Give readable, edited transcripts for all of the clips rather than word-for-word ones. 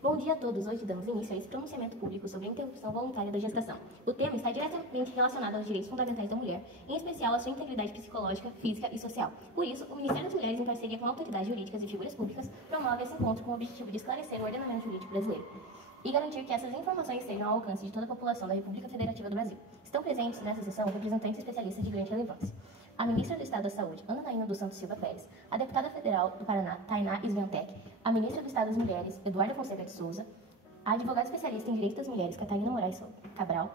Bom dia a todos. Hoje damos início a esse pronunciamento público sobre a interrupção voluntária da gestação. O tema está diretamente relacionado aos direitos fundamentais da mulher, em especial à sua integridade psicológica, física e social. Por isso, o Ministério das Mulheres, em parceria com autoridades jurídicas e figuras públicas, promove esse encontro com o objetivo de esclarecer o ordenamento jurídico brasileiro e garantir que essas informações estejam ao alcance de toda a população da República Federativa do Brasil. Estão presentes nessa sessão representantes especialistas de grande relevância: a ministra do Estado da Saúde, Ana Naina dos Santos Silva Pérez, a deputada federal do Paraná, Tainá Sviantec, a ministra do Estado das Mulheres, Eduarda Fonseca de Souza, a advogada especialista em Direitos das Mulheres, Catarina Moraes Cabral,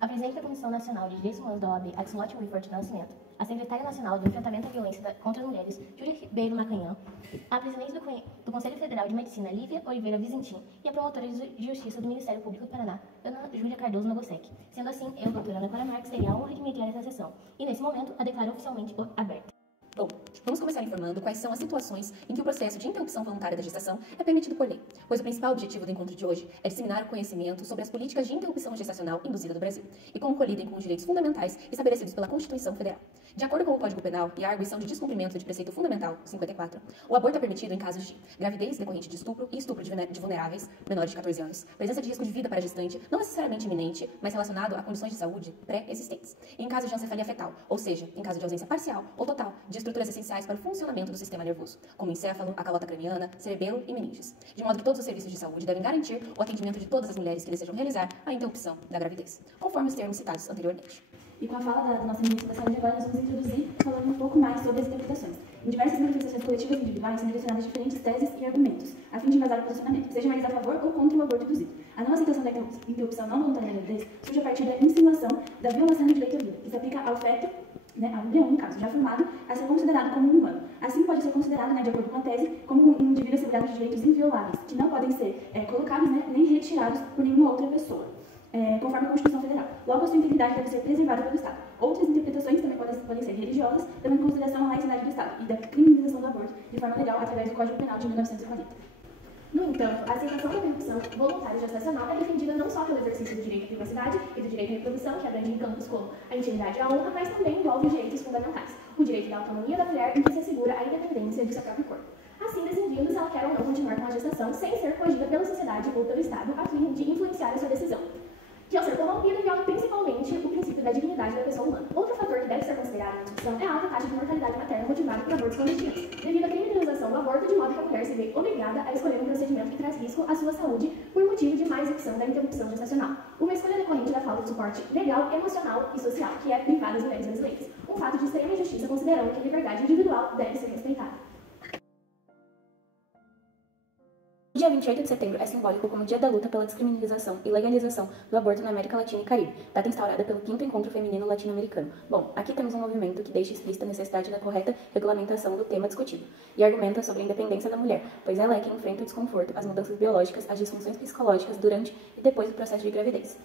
a presidente da Comissão Nacional de Direitos Humanos da OAB, Axelote Wilford Nascimento, a secretária nacional de Enfrentamento à Violência contra as Mulheres, Júlia Ribeiro Macanhã, a presidente do Conselho Federal de Medicina, Lívia Oliveira Vizentim, e a promotora de Justiça do Ministério Público do Paraná, Ana Júlia Cardoso Nogosek. Sendo assim, eu, doutora Ana Clara Marques, teria a honra de mediar essa sessão, e nesse momento a declaro oficialmente aberta. Bom, vamos começar informando quais são as situações em que o processo de interrupção voluntária da gestação é permitido por lei, pois o principal objetivo do encontro de hoje é disseminar o conhecimento sobre as políticas de interrupção gestacional induzida do Brasil e como colidem com os direitos fundamentais estabelecidos pela Constituição Federal. De acordo com o Código Penal e a arguição de descumprimento de preceito fundamental 54, o aborto é permitido em casos de gravidez decorrente de estupro e estupro de vulneráveis, menores de 14 anos, presença de risco de vida para a gestante, não necessariamente iminente, mas relacionado a condições de saúde pré-existentes, e em caso de ancefalia fetal, ou seja, em caso de ausência parcial ou total de estruturas essenciais para o funcionamento do sistema nervoso, como o encéfalo, a calota craniana, cerebelo e meninges, de modo que todos os serviços de saúde devem garantir o atendimento de todas as mulheres que desejam realizar a interrupção da gravidez, conforme os termos citados anteriormente. E com a fala da nossa ministra da Saúde, agora nós vamos introduzir falando um pouco mais sobre as interpretações. Em diversas manifestações coletivas e individuais são direcionadas diferentes teses e argumentos, a fim de embasar o posicionamento, sejam eles a favor ou contra o aborto induzido. A não aceitação da interrupção não voluntária da gravidez surge a partir da insinuação da violação do direito à vida, que se aplica ao feto, ao embrião, no caso, já formado, a ser considerado como um humano. Assim, pode ser considerado, de acordo com a tese, como um indivíduo assegurado de direitos invioláveis, que não podem ser colocados nem retirados por nenhuma outra pessoa, conforme a Constituição Federal. Logo, a sua integridade deve ser preservada pelo Estado. Outras interpretações também podem ser religiosas, levando em consideração a laicidade do Estado e da criminalização do aborto de forma legal através do Código Penal de 1940. No entanto, a aceitação da interrupção voluntária gestacional é defendida não só pelo exercício do direito à privacidade e do direito à reprodução, que abrange em campos como a intimidade e a honra, mas também envolve os direitos fundamentais, o direito da autonomia da mulher, em que se assegura a independência de seu próprio corpo. Assim, decidindo se ela quer ou não continuar com a gestação sem ser coagida pela sociedade ou pelo Estado, a fim de influenciar a sua decisão, que, ao ser corrompida, viola principalmente o princípio da dignidade da pessoa humana. Outro fator que deve ser considerado na discussão é a alta taxa de mortalidade materna motivada por abortos clandestinos, devido à criminalização do aborto, de modo que a mulher se vê obrigada a escolher um procedimento que traz risco à sua saúde por motivo de má execução da interrupção gestacional. Uma escolha decorrente da falta de suporte legal, emocional e social, que é privada das mulheres brasileiras. Um fato de extrema injustiça, considerando que a liberdade individual deve ser respeitada. O dia 28 de setembro é simbólico como Dia da Luta pela Descriminalização e Legalização do Aborto na América Latina e Caribe, data instaurada pelo 5º Encontro Feminino Latino-Americano. Bom, aqui temos um movimento que deixa explícita a necessidade da correta regulamentação do tema discutido e argumenta sobre a independência da mulher, pois ela é quem enfrenta o desconforto, as mudanças biológicas, as disfunções psicológicas durante e depois do processo de gravidez.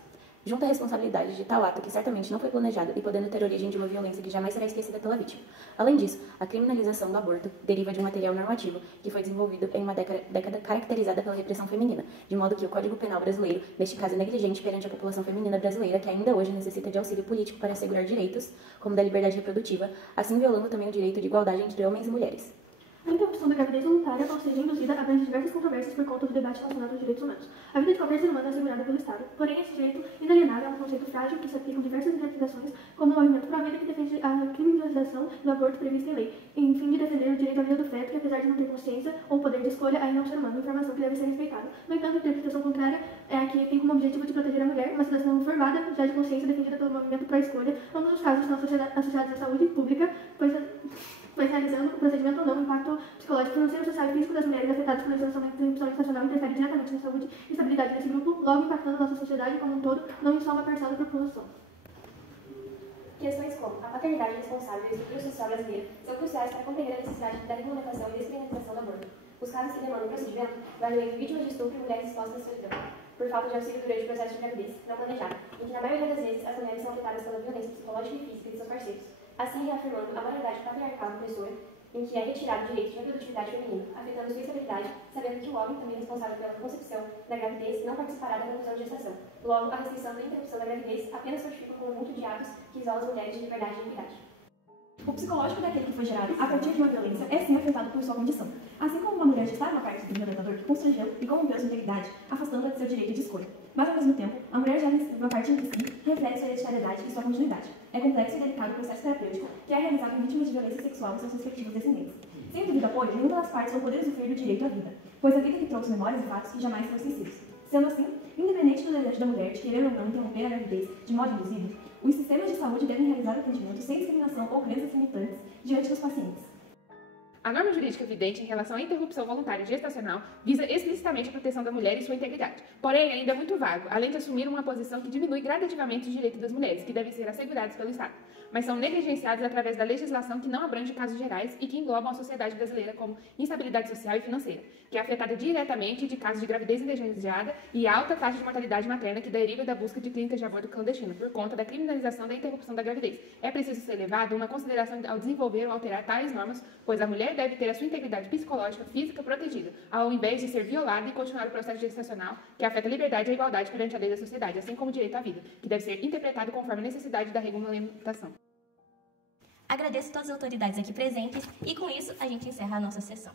Junta a responsabilidade de tal ato que certamente não foi planejado e podendo ter origem de uma violência que jamais será esquecida pela vítima. Além disso, a criminalização do aborto deriva de um material normativo que foi desenvolvido em uma década caracterizada pela repressão feminina, de modo que o Código Penal brasileiro, neste caso, é negligente perante a população feminina brasileira, que ainda hoje necessita de auxílio político para assegurar direitos, como da liberdade reprodutiva, assim violando também o direito de igualdade entre homens e mulheres. A interrupção da gravidez voluntária, ao ser induzida, abrange diversas controvérsias por conta do debate relacionado aos direitos humanos. A vida de qualquer ser humano é assegurada pelo Estado. Porém, esse direito inalienável é um conceito frágil que se aplica em diversas interpretações, como o movimento pró-vida, que defende a criminalização do aborto prevista em lei, em fim de defender o direito à vida do feto, que apesar de não ter consciência ou poder de escolha, ainda é um ser humano, informação que deve ser respeitada. No entanto, a interpretação contrária é a que tem como objetivo de proteger a mulher, uma cidadã formada, já de consciência, defendida pelo movimento pró-escolha. Ambos os casos estão associados à saúde pública, pois realizando o procedimento ou não, o impacto psicológico, financeiro, social e físico das mulheres afetadas pela gestação da interrupção gestacional interfere diretamente na saúde e estabilidade desse grupo, logo impactando a nossa sociedade como um todo, não em só uma parcela da população. Questões como a paternidade responsável e a estrutura social brasileira são cruciais para compreender a necessidade da regulamentação e descriminalização do aborto. Os casos que demandam procedimento variam entre vítimas de estupro e mulheres expostas à solidão, por falta de auxílio durante o processo de gravidez não planejado, em que na maioria das vezes as mulheres são afetadas pela violência psicológica e física de seus parceiros, assim reafirmando a moralidade patriarcal opressora, em que é retirado o direito de reprodutividade feminino, afetando sua estabilidade, sabendo que o homem, também responsável pela concepção da gravidez, não participará da conclusão de gestação. Logo, a restrição da interrupção da gravidez apenas fortifica o conjunto de atos que isolam as mulheres de liberdade e dignidade. O psicológico daquele que foi gerado a partir de uma violência é sim afetado por sua condição. Assim como uma mulher gestar uma parte do violentador que constrangeu e corrompeu sua integridade, afastando-a de seu direito de escolha. Mas, ao mesmo tempo, a mulher já uma parte em que si reflete sua hereditariedade e sua continuidade. É complexo e delicado o processo terapêutico que é realizado em vítimas de violência sexual e seus respectivos descendentes. Sem o devido apoio, nenhuma das partes vão poder usufruir do direito à vida, pois a vida lhe trouxe memórias e fatos que jamais foram esquecidos. Sendo assim, independente do desejo da mulher de querer ou não interromper a gravidez de modo induzido, os sistemas de saúde devem realizar o atendimento sem discriminação ou crenças limitantes diante dos pacientes. A norma jurídica vigente em relação à interrupção voluntária gestacional visa explicitamente a proteção da mulher e sua integridade, porém ainda é muito vago, além de assumir uma posição que diminui gradativamente os direitos das mulheres, que devem ser assegurados pelo Estado, mas são negligenciados através da legislação que não abrange casos gerais e que englobam a sociedade brasileira como instabilidade social e financeira, que é afetada diretamente de casos de gravidez indesejada e alta taxa de mortalidade materna que deriva da busca de clínicas de aborto clandestino, por conta da criminalização da interrupção da gravidez. É preciso ser levado uma consideração ao desenvolver ou alterar tais normas, pois a mulher deve ter a sua integridade psicológica e física protegida, ao invés de ser violada e continuar o processo gestacional que afeta a liberdade e a igualdade perante a lei da sociedade, assim como o direito à vida, que deve ser interpretado conforme a necessidade da regulamentação. Agradeço a todas as autoridades aqui presentes e com isso a gente encerra a nossa sessão.